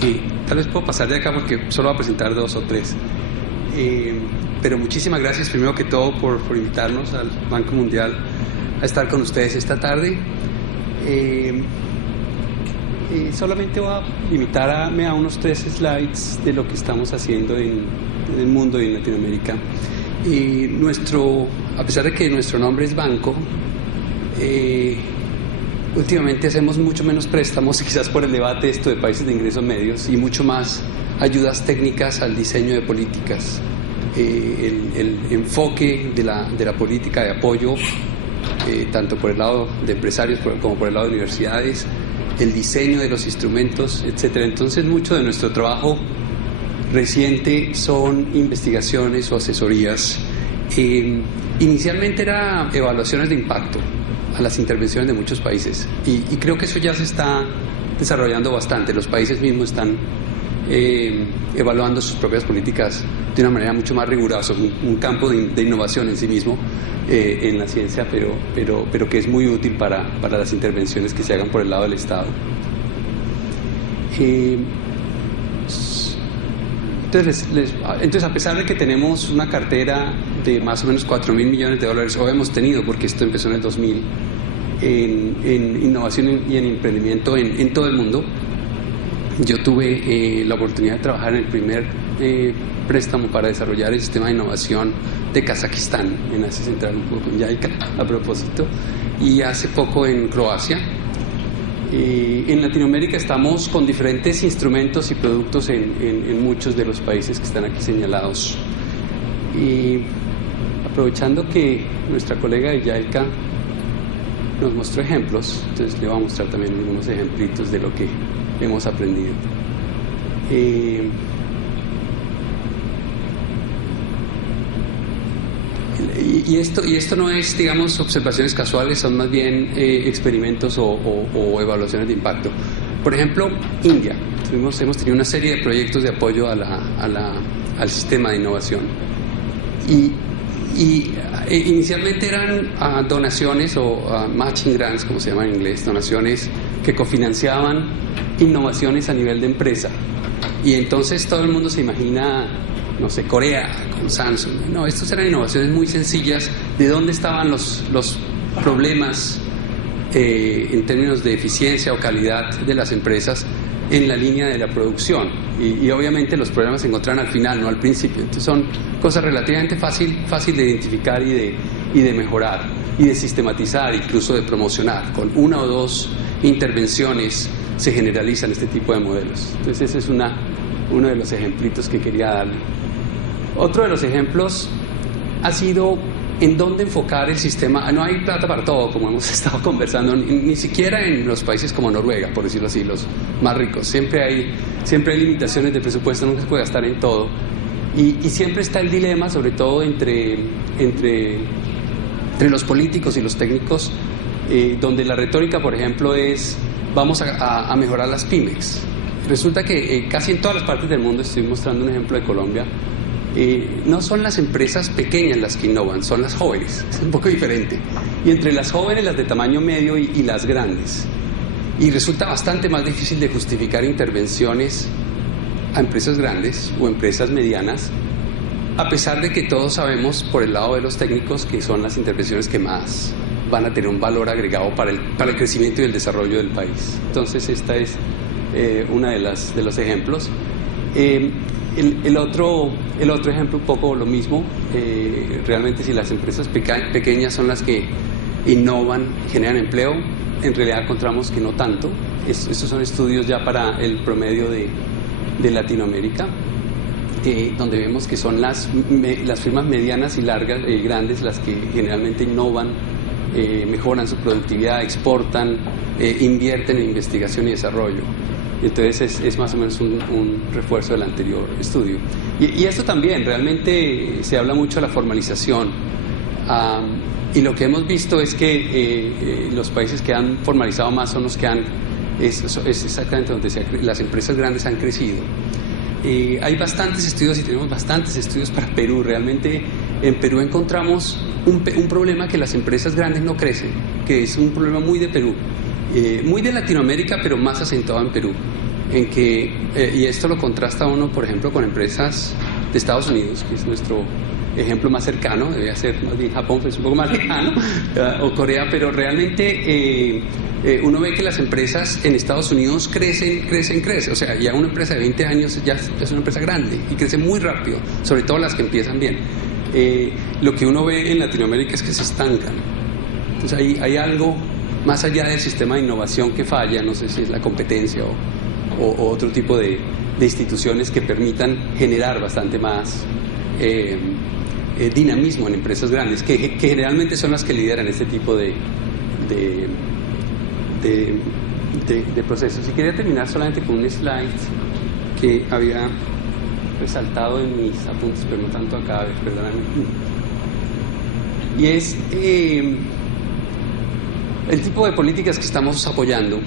que tal vez puedo pasar de acá porque solo voy a presentar 2 o 3. Pero muchísimas gracias primero que todo por invitarnos al Banco Mundial a estar con ustedes esta tarde. Solamente voy a limitarme a unos 3 slides de lo que estamos haciendo en el mundo y en Latinoamérica. A pesar de que nuestro nombre es banco, últimamente hacemos mucho menos préstamos, quizás por el debate de países de ingresos medios, y mucho más ayudas técnicas al diseño de políticas. El enfoque de la política de apoyo, tanto por el lado de empresarios como por el lado de universidades, el diseño de los instrumentos, etcétera. Entonces, mucho de nuestro trabajo reciente son investigaciones o asesorías. Inicialmente era evaluaciones de impacto a las intervenciones de muchos países, y creo que eso ya se está desarrollando bastante. Los países mismos están evaluando sus propias políticas de una manera mucho más rigurosa, un campo de innovación en sí mismo en la ciencia, pero que es muy útil para las intervenciones que se hagan por el lado del Estado. Entonces, a pesar de que tenemos una cartera de más o menos $4.000 millones, o hemos tenido, porque esto empezó en el 2000, en innovación y en emprendimiento en todo el mundo. Yo tuve la oportunidad de trabajar en el primer préstamo para desarrollar el sistema de innovación de Kazajistán, en Asia Central, un poco con JICA a propósito, y hace poco en Croacia. En Latinoamérica estamos con diferentes instrumentos y productos en muchos de los países que están aquí señalados. Y aprovechando que nuestra colega de JICA nos mostró ejemplos, entonces le voy a mostrar también algunos ejemplitos de lo que hemos aprendido. Y esto no es, digamos, observaciones casuales, son más bien experimentos o evaluaciones de impacto. Por ejemplo, India. Hemos tenido una serie de proyectos de apoyo al sistema de innovación. Y inicialmente eran donaciones o matching grants, como se llama en inglés, donaciones que cofinanciaban innovaciones a nivel de empresa. Y entonces todo el mundo se imagina, no sé, Corea con Samsung. No, estas eran innovaciones muy sencillas. ¿De dónde estaban los problemas en términos de eficiencia o calidad de las empresas en la línea de la producción? Y obviamente los problemas se encontraron al final, no al principio. Entonces son cosas relativamente fácil de identificar y de mejorar, y de sistematizar, incluso de promocionar. Con 1 o 2 intervenciones se generalizan este tipo de modelos. Entonces ese es uno de los ejemplitos que quería darle. Otro de los ejemplos ha sido en dónde enfocar el sistema. No hay plata para todo, como hemos estado conversando, ni siquiera en los países como Noruega, por decirlo así, los más ricos. Siempre hay limitaciones de presupuesto, nunca se puede gastar en todo. Y siempre está el dilema, sobre todo entre los políticos y los técnicos, donde la retórica, por ejemplo, es vamos a mejorar las pymes. Resulta que casi en todas las partes del mundo, estoy mostrando un ejemplo de Colombia, no son las empresas pequeñas las que innovan, son las jóvenes. Es un poco diferente. Y entre las jóvenes, las de tamaño medio y las grandes. Y resulta bastante más difícil de justificar intervenciones a empresas grandes o empresas medianas, a pesar de que todos sabemos por el lado de los técnicos que son las intervenciones que más van a tener un valor agregado para el crecimiento y el desarrollo del país. Entonces esta es una de los ejemplos. El otro ejemplo, un poco lo mismo. Realmente, si las empresas pequeñas son las que innovan, generan empleo, en realidad encontramos que no tanto. Estos son estudios ya para el promedio de Latinoamérica, donde vemos que son las firmas medianas y grandes las que generalmente innovan, mejoran su productividad, exportan, invierten en investigación y desarrollo. Entonces es más o menos un refuerzo del anterior estudio. Y esto también, realmente se habla mucho de la formalización. Y lo que hemos visto es que los países que han formalizado más son los que es exactamente donde las empresas grandes han crecido. Hay bastantes estudios, y tenemos bastantes estudios para Perú. Realmente en Perú encontramos un problema que las empresas grandes no crecen, que es un problema muy de Perú, muy de Latinoamérica, pero más acentuado en Perú. en que, y esto lo contrasta uno, por ejemplo, con empresas de Estados Unidos, que es nuestro ejemplo más cercano, debería ser más bien Japón, pues un poco más lejano, o Corea, pero realmente uno ve que las empresas en Estados Unidos crecen, o sea, ya una empresa de 20 años ya es una empresa grande y crece muy rápido, sobre todo las que empiezan bien. Lo que uno ve en Latinoamérica es que se estancan. Entonces hay algo más allá del sistema de innovación que falla, no sé si es la competencia o otro tipo de instituciones que permitan generar bastante más dinamismo en empresas grandes, que generalmente son las que lideran este tipo de procesos. Y quería terminar solamente con un slide que había resaltado en mis apuntes, pero no tanto acá, perdóname. Y es el tipo de políticas que estamos apoyando,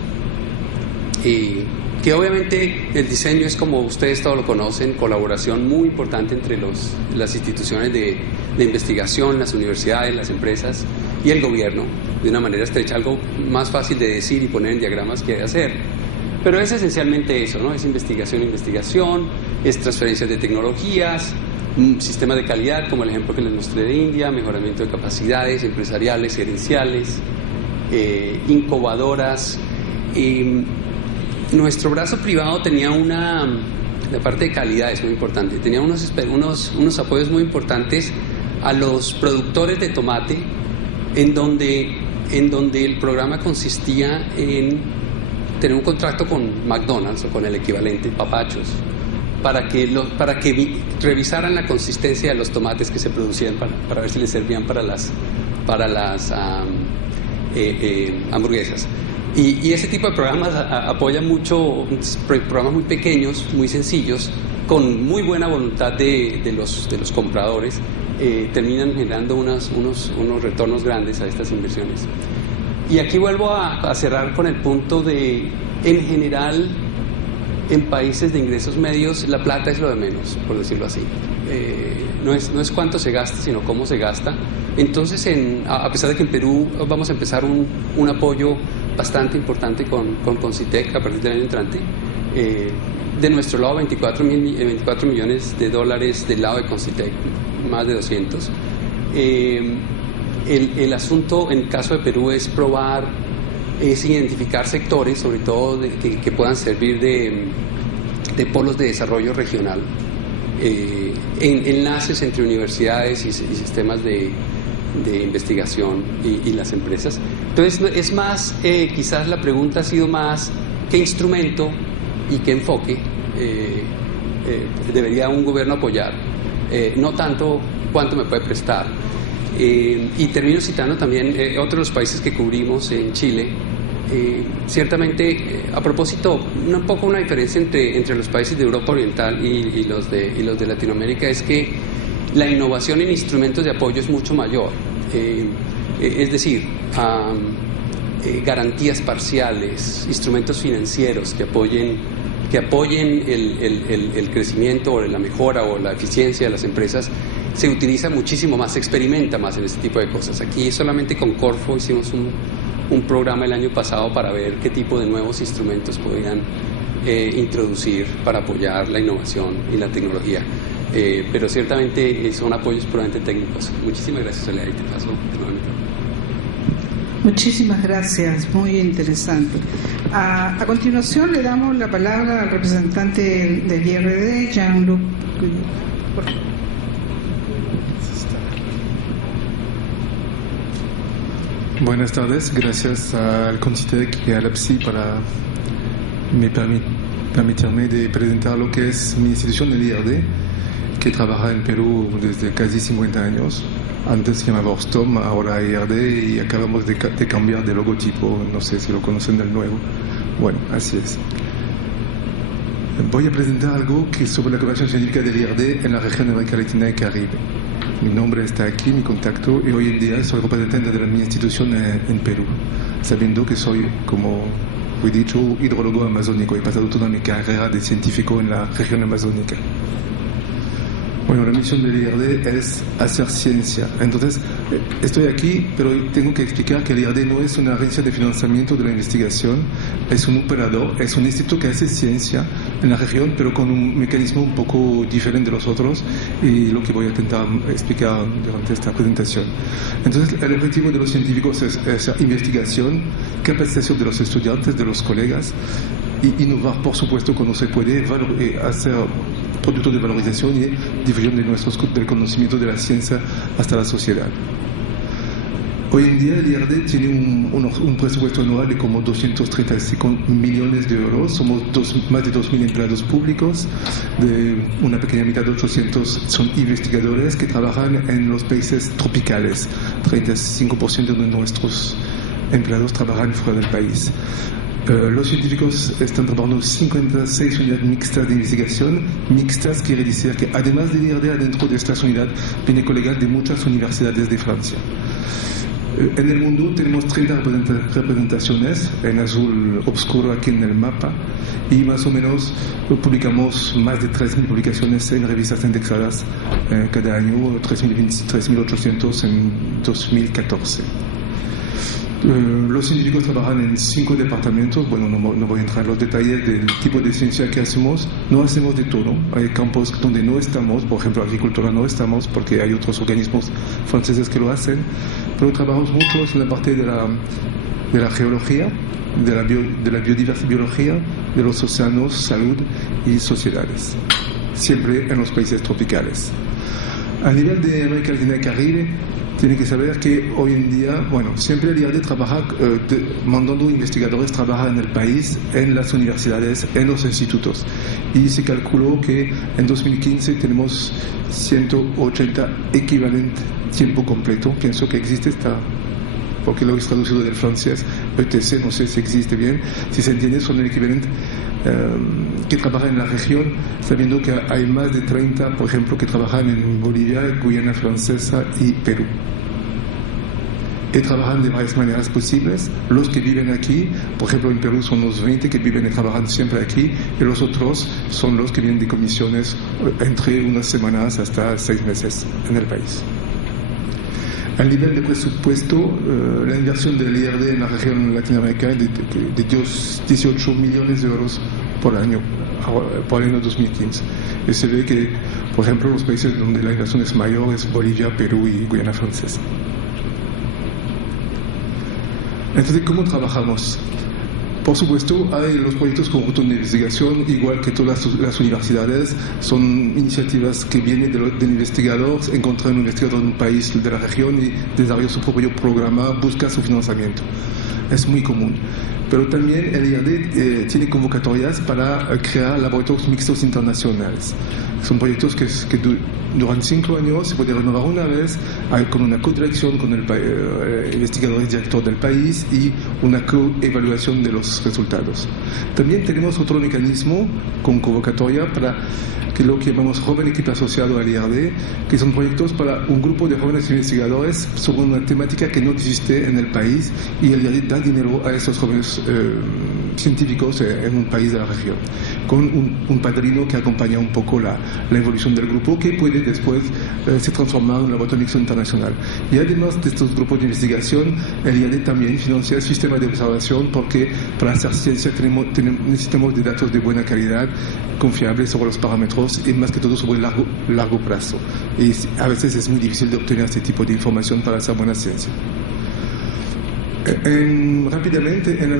que obviamente el diseño es, como ustedes todos lo conocen, colaboración muy importante entre las instituciones de investigación, las universidades, las empresas y el gobierno, de una manera estrecha, algo más fácil de decir y poner en diagramas que de hacer. Pero es esencialmente eso, ¿no? Es investigación, es transferencia de tecnologías, sistemas de calidad, como el ejemplo que les mostré de India, mejoramiento de capacidades empresariales, gerenciales, incubadoras. Nuestro brazo privado tenía la parte de calidad es muy importante, tenía unos apoyos muy importantes a los productores de tomate, en donde el programa consistía en tener un contrato con McDonald's o con el equivalente, Papachos, para que revisaran la consistencia de los tomates que se producían para ver si les servían para las hamburguesas. Y ese tipo de programas apoya mucho programas muy pequeños, muy sencillos, con muy buena voluntad de los compradores, terminan generando unos retornos grandes a estas inversiones. Y aquí vuelvo a cerrar con el punto de, en general, en países de ingresos medios, la plata es lo de menos, por decirlo así. No es cuánto se gasta, sino cómo se gasta. Entonces, a pesar de que en Perú vamos a empezar un apoyo bastante importante con Concitec a partir del año entrante, de nuestro lado 24 millones de dólares, del lado de Concitec más de 200. El asunto en el caso de Perú es identificar sectores, sobre todo que puedan servir de polos de desarrollo regional, enlaces entre universidades y sistemas de investigación y las empresas. Entonces es más, quizás la pregunta ha sido más qué instrumento y qué enfoque debería un gobierno apoyar, no tanto cuánto me puede prestar. Y termino citando también otros de los países que cubrimos en Chile. Ciertamente, a propósito, un poco una diferencia entre los países de Europa Oriental y los de Latinoamérica es que la innovación en instrumentos de apoyo es mucho mayor. Es decir, garantías parciales, instrumentos financieros que apoyen el crecimiento o la mejora o la eficiencia de las empresas, se utiliza muchísimo más, se experimenta más en este tipo de cosas. Aquí solamente con Corfo hicimos un programa el año pasado para ver qué tipo de nuevos instrumentos podían introducir para apoyar la innovación y la tecnología. Pero ciertamente son apoyos puramente técnicos. Muchísimas gracias, Soledad, y te paso de nuevo. Muchísimas gracias, muy interesante. A continuación le damos la palabra al representante del IRD, Jean-Luc. Por favor. Buenas tardes, gracias al Concitec y a la PSI para permitirme de presentar lo que es mi institución, el IRD, que trabaja en Perú desde casi 50 años. Antes se llamaba Orstom, ahora IRD, y acabamos de cambiar de logotipo, no sé si lo conocen del nuevo. Bueno, así es. Voy a presentar algo que es sobre la cooperación científica del IRD en la región de América Latina y Caribe. Mi nombre está aquí, mi contacto, y hoy en día soy representante de mi institución en Perú, sabiendo que soy, como he dicho, hidrólogo amazónico. He pasado toda mi carrera de científico en la región amazónica. Bueno, la misión del IRD es hacer ciencia. Entonces, estoy aquí, pero tengo que explicar que el IRD no es una agencia de financiamiento de la investigación, es un operador, es un instituto que hace ciencia en la región, pero con un mecanismo un poco diferente de los otros, y lo que voy a intentar explicar durante esta presentación. Entonces, el objetivo de los científicos es investigación, capacitación de los estudiantes, de los colegas, y innovar, por supuesto, cuando se puede, hacer productos de valorización y difusión del conocimiento de la ciencia hasta la sociedad. Hoy en día el IRD tiene un presupuesto anual de como 235 millones de euros. Somos más de 2.000 empleados públicos, de una pequeña mitad de 800 son investigadores que trabajan en los países tropicales. 35% de nuestros empleados trabajan fuera del país. Los científicos están trabajando en 56 unidades mixtas de investigación. Mixtas quiere decir que además del IRD, adentro de estas unidades vienen colegas de muchas universidades de Francia. En el mundo tenemos 30 representaciones, en azul oscuro aquí en el mapa, y más o menos publicamos más de 3.000 publicaciones en revistas indexadas cada año, 3.800 en 2014. Los científicos trabajan en 5 departamentos. Bueno, no voy a entrar en los detalles del tipo de ciencia que hacemos. No hacemos de todo. Hay campos donde no estamos, por ejemplo, agricultura no estamos, porque hay otros organismos franceses que lo hacen. Pero trabajamos mucho en la parte de la geología, de la biología, de los océanos, salud y sociedades. Siempre en los países tropicales. A nivel de América Latina y Caribe, tienen que saber que hoy en día, bueno, siempre el IRD trabaja mandando investigadores trabajar en el país, en las universidades, en los institutos. Y se calculó que en 2015 tenemos 180 equivalentes tiempo completo. Pienso que existe porque lo he traducido del francés, ETC, no sé si existe bien. Si se entiende, son el equivalente que trabajan en la región, sabiendo que hay más de 30, por ejemplo, que trabajan en Bolivia, Guyana Francesa y Perú. Y trabajan de varias maneras posibles. Los que viven aquí, por ejemplo, en Perú son los 20 que viven y trabajan siempre aquí, y los otros son los que vienen de comisiones entre unas semanas hasta 6 meses en el país. Al nivel de presupuesto, la inversión del IRD en la región latinoamericana es de 18 millones de euros por año, por el año 2015. Y se ve que, por ejemplo, los países donde la inversión es mayor es Bolivia, Perú y Guyana Francesa. Entonces, ¿cómo trabajamos? Por supuesto, hay los proyectos conjuntos de investigación, igual que todas las universidades, son iniciativas que vienen del investigador, encontrar un investigador en un país de la región y desarrollar su propio programa, buscar su financiamiento. Es muy común. Pero también el IRD tiene convocatorias para crear laboratorios mixtos internacionales. Son proyectos que duran 5 años, se puede renovar una vez, con una codirección con el investigador y director del país y una coevaluación de los resultados. También tenemos otro mecanismo con convocatoria para que lo que llamamos Joven Equipo Asociado al IRD, que son proyectos para un grupo de jóvenes investigadores sobre una temática que no existe en el país, y el IRD da dinero a esos jóvenes científicos en un país de la región, con un padrino que acompaña un poco la evolución del grupo, que puede después se transformar en un laboratorio mixto internacional. Y además de estos grupos de investigación, el IRD también financia el sistema de observación, porque para hacer ciencia necesitamos de datos de buena calidad, confiables sobre los parámetros y más que todo sobre el largo plazo. Y a veces es muy difícil de obtener este tipo de información para hacer buena ciencia. Rápidamente, en